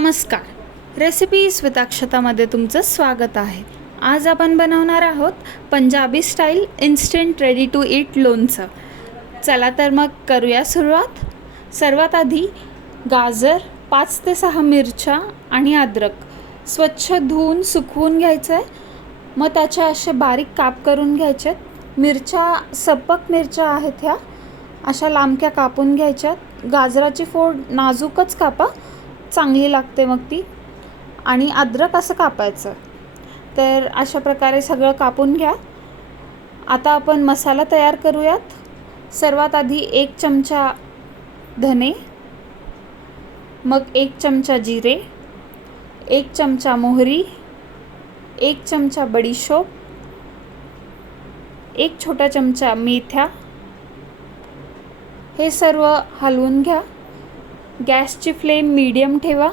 नमस्कार. Recipes with अक्षतामध्ये तुमचं स्वागत आहे. आज आपण बनवणार आहोत Punjabi style instant ready to eat लोणचं. चला तर मग करूया सुरुवात. सर्वात आधी गाजर, 5 ते 6 मिरच्या आणि अद्रक स्वच्छ धुवून सुकवून घ्यायचं आहे. मग त्याचे असे बारीक काप करून घ्यायचे. मिरच्या सपक मिरच्या आहेत, ह्या अशा लांबक्या कापून घ्यायच्यात. गाजराची फोड नाजूकच कापा, चांगली लागते मग ती. आणि अद्रक असं कापायचं. तर अशा प्रकारे सगळं कापून घ्या. आता आपण मसाला तयार करूयात. सर्वात आधी 1 चमचा धने, मग 1 चमचा जिरे, 1 चमचा मोहरी, 1 चमचा बडीशोप, 1 छोटा चमचा मेथ्या. हे सर्व हलवून घ्या. गॅसची फ्लेम मीडियम ठेवा.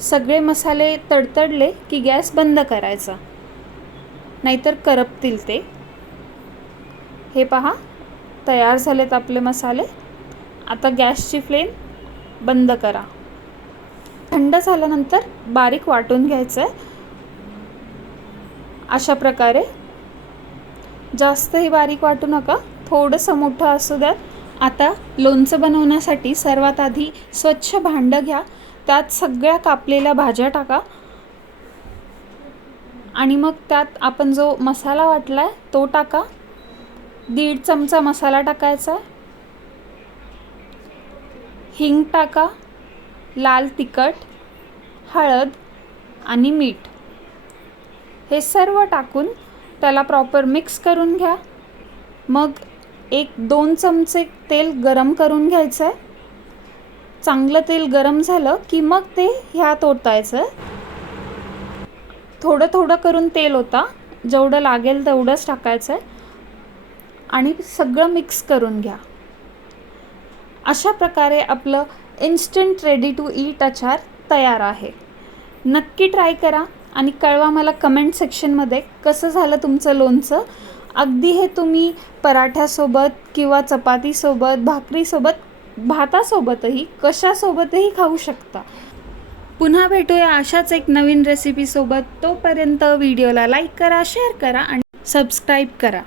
सगळे मसाले तडतडले की गॅस बंद करायचा, नाहीतर करपतील ते. हे पहा, तयार झालेत आपले मसाले. आता गॅसची फ्लेम बंद करा. थंड झाल्यानंतर बारीक वाटून घ्यायचं आहे अशा प्रकारे. जास्तही बारीक वाटू नका, थोडंसं मोठं असू द्यात. आता लोणचं बनवण्यासाठी सर्वात आधी स्वच्छ भांडं घ्या. त्यात सगळ्या कापलेल्या भाज्या टाका आणि मग त्यात आपण जो मसाला वाटला आहे तो टाका. 1.5 चमचा मसाला टाकायचा. हिंग टाका, लाल तिखट, हळद आणि मीठ. हे सर्व टाकून त्याला प्रॉपर मिक्स करून घ्या. मग 1-2 चमचे तेल गरम करून घ्यायचं आहे. चांगलं तेल गरम झालं की मग ते ह्यात ओतायचं. थोडं थोडं करून तेल ओता, जेवढं लागेल तेवढंच टाकायचं आहे आणि सगळं मिक्स करून घ्या. अशा प्रकारे आपलं इन्स्टंट रेडी टू ईट अचार तयार आहे. नक्की ट्राय करा आणि कळवा मला कमेंट सेक्शनमध्ये कसं झालं तुमचं लोणचं. अगदी हे तुम्ही पराठ्यासोबत किंवा चपातीसोबत, भाकरीसोबत, भातासोबतही, कशासोबतही खाऊ शकता. पुन्हा भेटूया अशाच एक नवीन रेसिपीसोबत. तोपर्यंत व्हिडिओला लाईक करा, शेअर करा आणि सबस्क्राईब करा.